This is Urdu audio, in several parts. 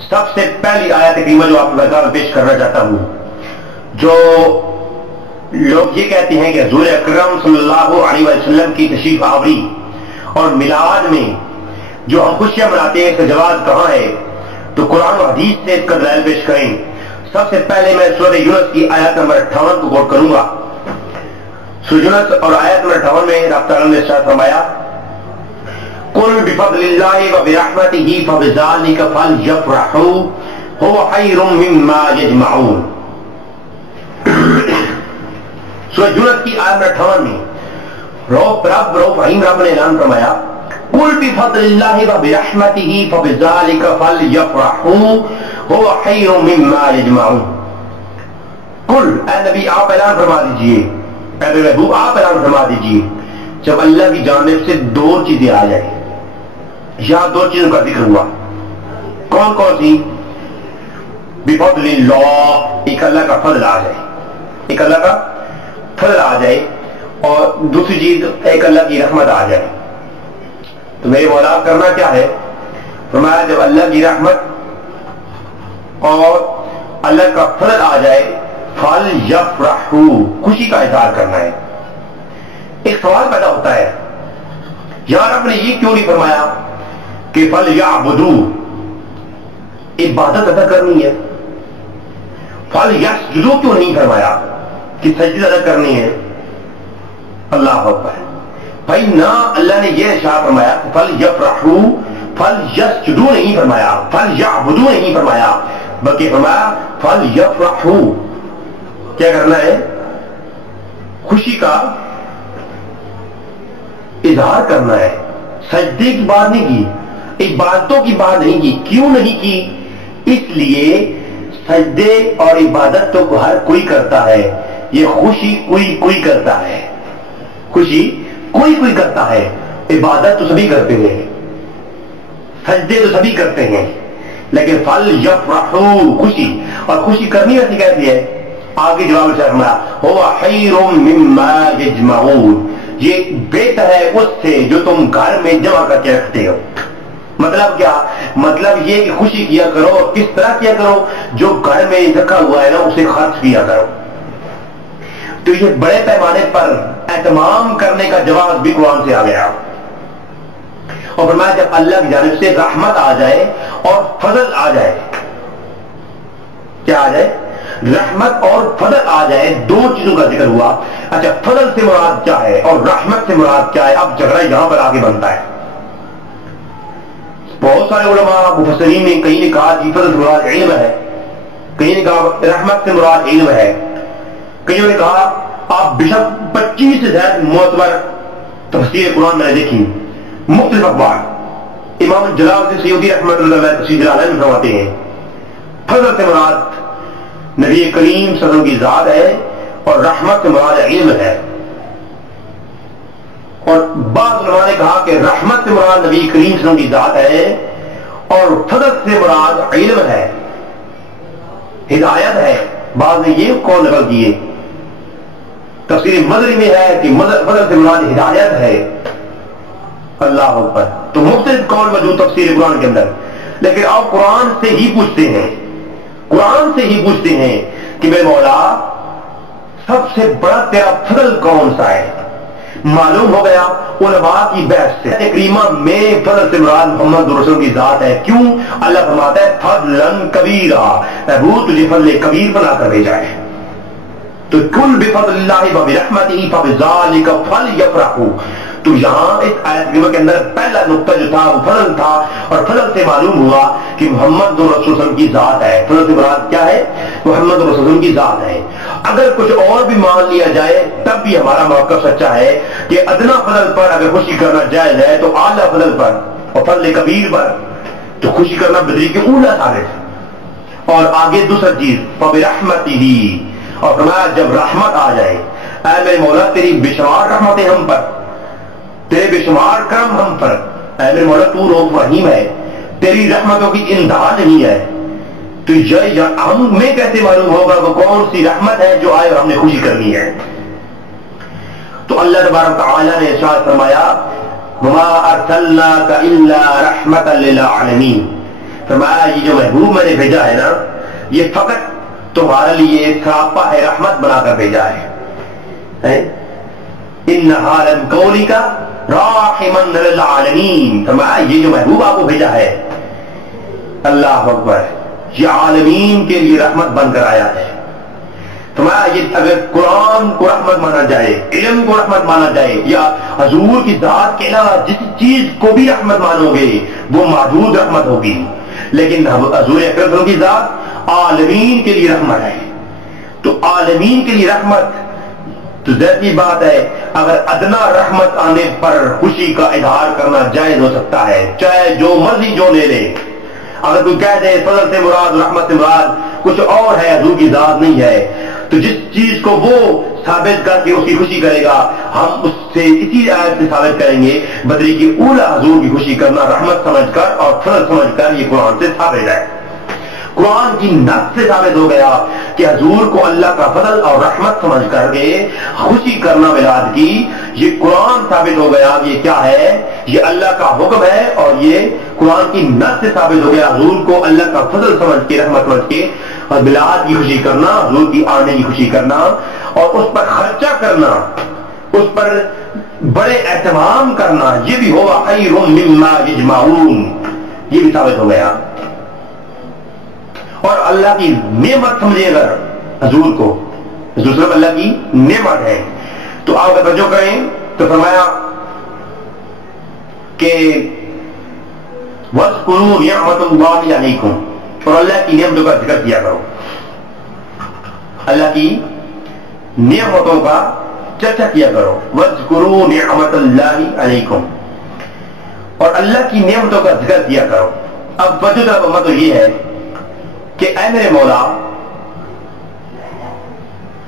سب سے پہلی آیت کریمہ جو آپ کے میں پیش کرنا چاہتا ہوں، جو لوگ یہ کہتے ہیں کہ حضور اکرم صلی اللہ علیہ وسلم کی تشریف آوری اور میلاد میں جو ہم خوشیاں مناتے ہیں اس کا جواز کہاں ہے، تو قرآن و حدیث سے اس کا دلائل پیش کریں۔ سب سے پہلے میں سورہ یونس کی آیت نمبر 58 کو کوٹ کروں گا۔ سورہ یونس اور آیت نمبر 58 میں رب تعالیٰ نے ارشاد فرمایا، قل بفضل اللہ وبرحمتہ فبذلک فلیفرحوا هو خیر مما یجمعون۔ سورہ یونس کی آیت نمبر 58 میں رب رحیم رب نے اعلان فرمایا، قل بفضل اللہ وبرحمتہ فبذلک فلیفرحوا هو خیر مما یجمعون۔ قل، اے نبی آپ اعلان فرما دیجئے، اے محبوب آپ اعلان فرما دیجئے، جب اللہ کی جانب سے دو چیزیں آ جائیں، یہاں دو چیزوں کا ذکر ہوا، کون کون سی؟ بفضل اللہ، ایک اللہ کا فضل آ جائے، ایک اللہ کا فضل آ جائے، اور دوسری چیز ایک اللہ کی رحمت آ جائے۔ تو میرے مولا کرنا کیا ہے؟ فرمایا جب اللہ کی رحمت اور اللہ کا فضل آ جائے، فَلْيَفْرَحُوا، خوشی کا اظہار کرنا ہے۔ ایک سوال پیدا ہوتا ہے، یار آپ نے یہ کیوں نہیں فرمایا کہ فَلْيَعْبُدُوا، عبادت ادا کرنی ہے؟ فَلْيَسْجُدُوا کیوں نہیں فرمایا کہ سجدہ ادا کرنی ہے؟ اللہ اکبر بھائی، نہ اللہ نے یہ ارشاد فرمایا کہ فَلْيَفْرَحُوا، فَلْيَسْجُدُوا نہیں فرمایا، فَلْيَعْبُدُوا نہیں فرمایا، بلکہ فرمایا فَلْيَفْرَحُوا، کیا کرنا ہے؟ خوشی کا اظہار کرنا ہے۔ سجدے کی بات نہیں کی، عبادتوں کی بات نہیں کی۔ کیوں نہیں کی؟ اس لیے سجدے اور عبادت تو ہر کوئی کرتا ہے، یہ خوشی کوئی کرتا ہے، خوشی کوئی کرتا ہے، عبادت تو سبھی کرتے ہیں، سجدے تو سبھی کرتے ہیں، لیکن فَلْيَفْرَحُوا، خوشی، اور خوشی کرنی ویسے کہتی ہے۔ آگے جواب فرمایا، هُوَ خَيْرٌ مِّمَّا يَجْمَعُونَ، یہ بہتر ہے اس سے جو تم گھر میں جمع کر کے رکھتے ہو۔ مطلب کیا؟ مطلب یہ کہ خوشی کیا کرو، اور کس طرح کیا کرو؟ جو گھر میں رکھا ہوا ہے نا اسے خرچ کیا کرو۔ تو یہ بڑے پیمانے پر اہتمام کرنے کا جواب بھی قرآن سے آ گیا۔ اور فرمایا جب اللہ کی جانب سے رحمت آ جائے اور فضل آ جائے، کیا آ جائے؟ رحمت اور فضل آ جائے، دو چیزوں کا ذکر ہوا۔ اچھا، فضل سے مراد کیا ہے اور رحمت سے مراد کیا ہے؟ اب جھگڑا یہاں پر آگے بنتا ہے۔ بہت سارے علماء مفسرین نے، کہیں نے کہا کہ فضل سے مراد علم ہے، کہیں نے کہا رحمت سے مراد علم ہے، کئیوں نے کہا آپ بشک 25 سے زیادہ معتبر تفسیر قرآن میں نے دیکھی، مختلف اخبار۔ امام جلال الدین سیوطی رحمۃ اللہ علیہ تفسیر جلالین میں فرماتے ہیں فضل سے مراد نبی کریم صلی اللہ علیہ وسلم کی ذات ہے، اور رحمت سے مراد علم ہے۔ اور بعض علماء نے کہا کہ رحمت سے مراد نبی کریم صلی اللہ علیہ وسلم کی ذات ہے، اور فضل سے مراد علم ہے، ہدایت ہے۔ بعض نے یہ قول نقل کیے، تفسیر مدری میں ہے کہ فضل سے مراد ہدایت ہے۔ اللہ اکبر، تو مختلف قول موجود تفسیر قرآن کے اندر، لیکن آپ قرآن سے ہی پوچھتے ہیں، قرآن سے ہی پوچھتے ہیں کہ میرے مولا سب سے بڑا تیرا فضل کون سا ہے؟ معلوم ہو گیا علماء کی بحث سے کریمہ میں فضل سے مراد محمد رسول کی ذات ہے۔ کیوں؟ اللہ فرماتا ہے فضلاً کبیرا، محبوب تجھے فضل کبیر بنا کر بھیجا ہے۔ تو کل بفضل اللہ وبرحمتہ فبذلک فلیفرحوا، تو یہاں اس آیت کریمہ کے اندر پہلا نقطہ جو تھا وہ فضل تھا، اور فضل سے معلوم ہوا کہ محمد رسول کی ذات ہے۔ فضل سے مراد کیا ہے؟ محمد رسول کی ذات ہے۔ اگر کچھ اور بھی مان لیا جائے تب بھی ہمارا موقف سچا ہے کہ ادنا فضل پر اگر خوشی کرنا جائز ہے تو اعلیٰ فضل پر اور فضل کبیر پر تو خوشی کرنا بدری کے اولا ثابت۔ اور آگے دوسرا چیز فبرحمتہ، اور فرمایا جب رحمت آ جائے، اے میرے مولا تیری بے شمار رحمتیں ہم پر، تیرے بے شمار کرم ہم پر، اے میرے مولا تو رؤوف رحیم ہے، تیری رحمتوں کی انتہا نہیں ہے۔ تو یہ ہمیں کیسے معلوم ہوگا وہ کون سی رحمت ہے جو آئے اور ہم نے خوشی کرنی ہے؟ تو اللہ تبارک تعالیٰ نے ارشاد فرمایا وَمَا أَرْسَلْنَاكَ إِلَّا رَحْمَةً لِلْعَالَمِينَ، فرمایا یہ جو محبوب میں نے بھیجا ہے نا یہ فقط تمہارے لیے سراپا ہے رحمت بنا کر بھیجا ہے. انہا لن قولک راحما للعالمین. فرمایا یہ جو محبوب آپ کو بھیجا ہے اللہ اکبر یہ عالمین کے لیے رحمت بن کر آیا ہے. فرمایا یہ اگر قرآن کو رحمت مانا جائے علم کو رحمت مانا جائے یا حضور کی ذات کے علاوہ جس چیز کو بھی رحمت مانو گے وہ محدود رحمت ہوگی، لیکن حضور اکرم کی ذات عالمین کے لیے رحمت ہے. تو عالمین کے لیے رحمت تو ظاہری بات ہے اگر ادنا رحمت آنے پر خوشی کا اظہار کرنا جائز ہو سکتا ہے، چاہے جو مرضی جو لے لے. اگر کوئی کہہ دے فضل سے مراد رحمت سے مراد کچھ اور ہے حضور کی ذات نہیں ہے، تو جس چیز کو وہ ثابت کر کے اس کی خوشی کرے گا ہم اس سے اسی آیت سے ثابت کریں گے بدری کی اولا حضور کی خوشی کرنا رحمت سمجھ کر اور فضل سمجھ کر یہ قرآن سے ثابت ہے. قرآن کی نص سے ثابت ہو گیا کہ حضور کو اللہ کا فضل اور رحمت سمجھ کر کے خوشی کرنا ولادت کی. یہ قرآن ثابت ہو گیا یہ کیا ہے، یہ اللہ کا حکم ہے اور یہ قرآن کی نص سے ثابت ہو گیا حضور کو اللہ کا فضل سمجھ کے رحمت سمجھ کے اور ولادت کی خوشی کرنا، حضور کی آنے کی خوشی کرنا اور اس پر خرچہ کرنا، اس پر بڑے اہتمام کرنا، یہ بھی ہوا خیر مما یجمعون، یہ بھی ثابت ہو گیا. اور اللہ کی نعمت سمجھے اگر حضور کو، حضور صرف اللہ کی نعمت ہے. تو آپ اگر توجہ کریں تو فرمایا کہ وَاذْكُرُوا نِعْمَةَ اللَّهِ عَلَيْكُمْ، اور اللہ کی نعمتوں کا ذکر کیا کرو، اللہ کی نعمتوں کا چرچا کیا کرو. وَاذْكُرُوا نِعْمَةَ اللَّهِ عَلَيْكُمْ، اور اللہ کی نعمتوں کا ذکر کیا کرو. اب وجہ مطلب یہ ہے کہ اے میرے مولا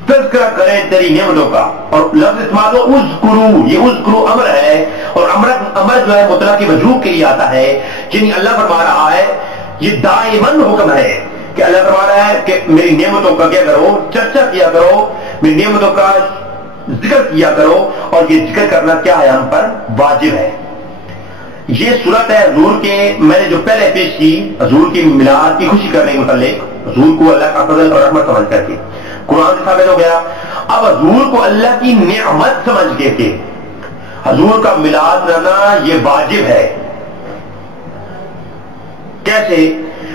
تذکرہ کریں تیری نعمتوں کا، اور لفظ استعمال ہو اذکرو، یہ اذکرو امر ہے اور امر جو ہے مطلق وجوب کے لیے آتا ہے. یعنی اللہ فرما رہا ہے یہ دائماً حکم ہے کہ اللہ فرما رہا ہے کہ میری نعمتوں کا کیا کرو، چرچا کیا کرو، میری نعمتوں کا ذکر کیا کرو. اور یہ ذکر کرنا کیا ہے ہم پر واجب ہے. یہ صورت ہے حضور کے میں نے جو پہلے پیش کی حضور کی میلاد کی خوشی کرنے کے متعلق، حضور کو اللہ کا فضل اور رحمت سمجھ کر کے قرآن سے ثابت ہو گیا. اب حضور کو اللہ کی نعمت سمجھ کے کہ حضور کا میلاد منانا یہ واجب ہے. کیسے؟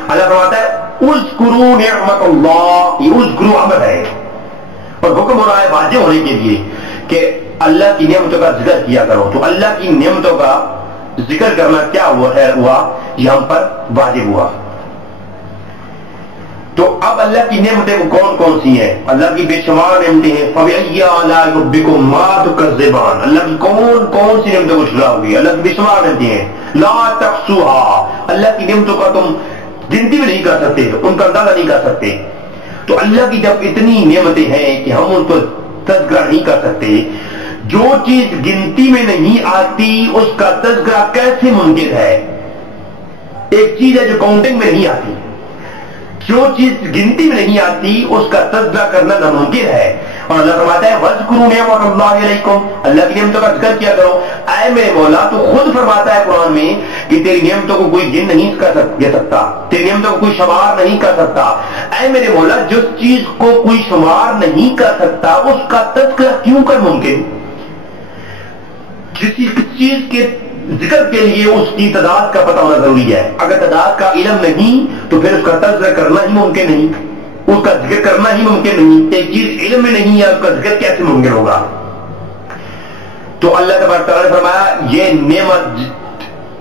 اللہ فرماتا ہے اذکروا نعمت اللہ، یہ اذکروا امر ہے اور حکم ہو رہا ہے واجب ہونے کے لیے کہ اللہ کی نعمتوں کا ذکر کیا کرو. تو اللہ کی نعمتوں کا ذکر کرنا کیا ہوا یہ ہم پر واجب ہوا. تو اب اللہ کی نعمتیں کون کون سی ہیں؟ اللہ کی بے شمار نعمتیں ہیں. فَبِأَيِّ آلَاءِ رَبِّكُمَا تُكَذِّبَانِ، اللہ کی کون کون سی نعمتوں کو شروع ہوئی، اللہ کی بے شمار نعمتیں ہیں. لا تحصوها، اللہ کی نعمتوں کا تم گنتی بھی نہیں کر سکتے، ان کا اندازہ نہیں کر سکتے. تو اللہ کی جب اتنی نعمتیں ہیں کہ ہم ان کو تذکرہ نہیں کر سکتے، جو چیز گنتی میں نہیں آتی اس کا تذکرہ کیسے ممکن ہے؟ ایک چیز ہے جو کاؤنٹنگ میں نہیں آتی، جو چیز گنتی میں نہیں آتی اس کا تذکرہ کرنا ناممکن ہے. اور اللہ فرماتا ہے وَاذْكُرُوا نِعْمَةَ اللَّهِ عَلَيْكُمْ، اللہ کی نعمتوں کا ذکر کیا کرو. اے میرے مولا تو خود فرماتا ہے قرآن میں کہ تیری نعمتوں کو کوئی گن نہیں کر سکتا، تیری نعمتوں کو کوئی شمار نہیں کر سکتا. اے میرے مولا جس چیز کو کوئی شمار نہیں کر سکتا اس کا تذکرہ کیوں کر ممکن؟ کسی چیز کے ذکر کے لیے اس کی تعداد کا پتہ ہونا ضروری ہے. اگر تعداد کا علم نہیں تو پھر اس کا تذکرہ کرنا ہی ممکن نہیں، اس کا ذکر کرنا ہی ممکن نہیں. ایک چیز علم میں نہیں ہے اس کا ذکر کیسے ممکن ہوگا؟ تو اللہ تبارک تعالیٰ نے فرمایا یہ نعمت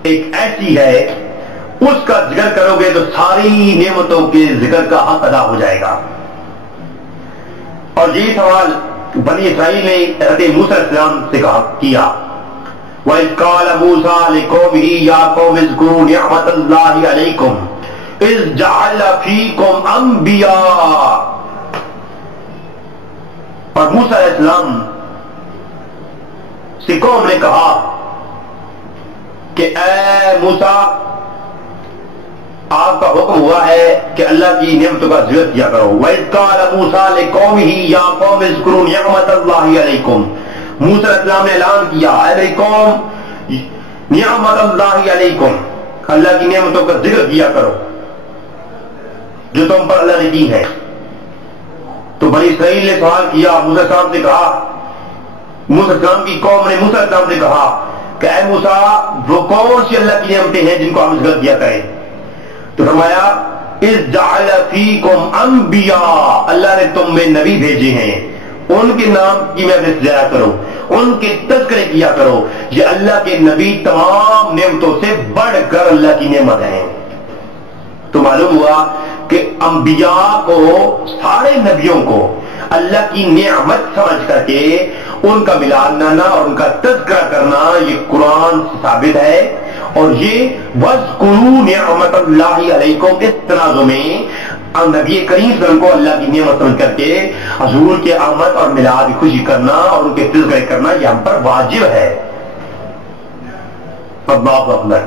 ایک ایسی ہے اس کا ذکر کرو گے تو ساری نعمتوں کے ذکر کا حق ادا ہو جائے گا. اور یہ سوال بنی اسرائیل نے حضرت موسیٰ علیہ السلام سے کیا وَإِذْ قَالَ مُوسَىٰ لِقَوْمِهِ يَا قَوْمِ اذْكُرُوا نِعْمَةَ اللَّهِ عَلَيْكُمْ إِذْ جَعَلَ فِيكُمْ أَنْبِيَاءَ. اور موسیٰ علیہ السلام سے قوم نے کہا کہ اے موسیٰ آپ کا حکم ہوا ہے کہ اللہ کی نعمتوں کا ذکر کیا کرو. وَإِذْ قَالَ مُوسَىٰ لِقَوْمِهِ يَا قَوْمِ اذْكُرُوا نِعْمَةَ اللَّهِ عَلَيْكُمْ. موسیٰ علیہ السلام نے اعلان کیا اے میری قوم نعمت اللہ علیکم، اللہ کی نعمتوں کا ذکر کیا کرو. جو تم پر اللہ نے کی ہے. تو بنی اسرائیل نے سوال کیا، موسیٰ السلام سے کہا، موسیٰ السلام کی قوم نے موسیٰ السلام سے کہا کہ اے موسیٰ وہ کون سی اللہ کی نعمتیں ہیں جن کو ہم ذکر کیا کریں؟ تو فرمایا اذ جعل فیکم انبیاء، اللہ نے تم میں نبی بھیجے ہیں، ان کے نام کی میں ذکر کرو، ان کے تذکرے کیا کرو. یہ اللہ کے نبی تمام نعمتوں سے بڑھ کر اللہ کی نعمت ہیں. تو معلوم ہوا کہ انبیاء کو، سارے نبیوں کو اللہ کی نعمت سمجھ کر کے ان کا ملاد لانا اور ان کا تذکرہ کرنا یہ قرآن سے ثابت ہے. اور یہ وَاذْكُرُوا نِعْمَتَ اللَّهِ عَلَيْكُمْ اس تناظر میں نبی کریم صلی اللہ علیہ وسلم کو اللہ کی نعمت سمجھ کر کے حضور کے آمد اور میلاد کی خوشی کرنا اور ان کے تذکرے کرنا یہ ہم پر واجب ہے. اللہ اکبر.